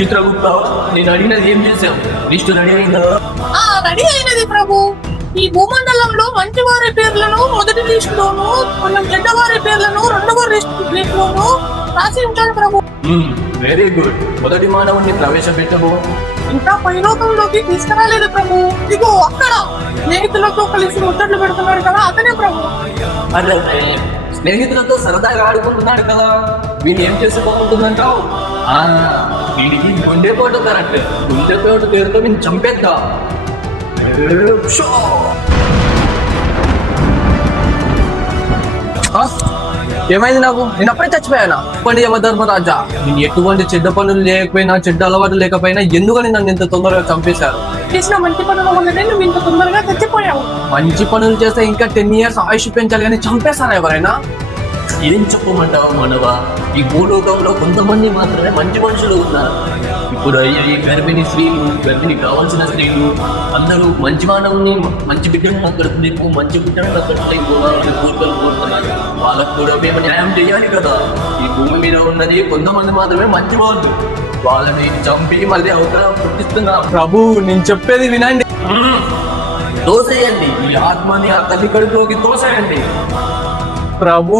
చిత్రగుప్త, నేను అడిగినది ఏం చేశావు? లిస్టు రెడీ అయిందా? రెడీ అయినది ప్రభు. ఈ భూమండలంలో మంచి వారి పేర్లను మొదటి లిస్ట్ లోను, మనం చెడ్డవారి పేర్లను రెండవ లిస్ట్ లోను రాసి ఉంచాను ప్రభు. Very good. మొదటి మానవుని ప్రవేశపెట్టము. ఇంకా పైలోకంలోకి తీసుకురాలేదు ప్రభు. ఇగో అక్కడ స్నేహితులతో కలిసి ముచ్చట్లు పెడుతున్నాడు కదా, అతనే ప్రభు. అరే, స్నేహితులతో సరదాగా ఆడుకుంటున్నాడు కదా, వీళ్ళు ఏం చేసుకోకుంటుందంటావు? వీడికి గుండెపోటు కరెక్ట్. గుండెపోటు పేరుతో నేను చంపేద్దా. ఏమైంది నాకు? నేను అప్పుడే చచ్చిపోయానా? పండి యమధర్మరాజా, నేను ఎటువంటి చెడ్డ పనులు లేకపోయినా, చెడ్డ అలవాటు లేకపోయినా ఎందుకని నన్ను ఇంత తొందరగా చంపేశారు? చేసిన మంచి పనుల వల్లనే నువ్వు ఇంత తొందరగా చచ్చిపోయావు. మంచి పనులు చేస్తే ఇంకా 10 years ఆయుష్ పెంచాలి కానీ చంపేస్తారా ఎవరైనా? ఏం చెప్పమంటావు మనవా? ఈ భూలోకంలో కొంతమంది మాత్రమే మంచి మనుషులు ఉన్నారు. ఇప్పుడు ఈ గర్భిణీ స్త్రీలు, గర్భిణి కావాల్సిన స్త్రీలు అందరూ మంచి మానవుని, మంచి బిడ్డను అక్కడుతుంది, మంచి బిడ్డను అక్కడుంటే వాళ్ళని కోరికలు కోరుతున్నారు. వాళ్ళకు కూడా మేము న్యాయం చేయాలి కదా. ఈ భూమి మీద ఉన్నది కొంతమంది మాత్రమే మంచి వాళ్ళు. వాళ్ళని చంపి మళ్ళీ అవసరం పుట్టిస్తున్నాం. ప్రభు, నేను చెప్పేది వినండి. తోసేయండి, ఈ ఆత్మని ఆ తల్లి కడుపులోకి తోసేయండి. ప్రభు,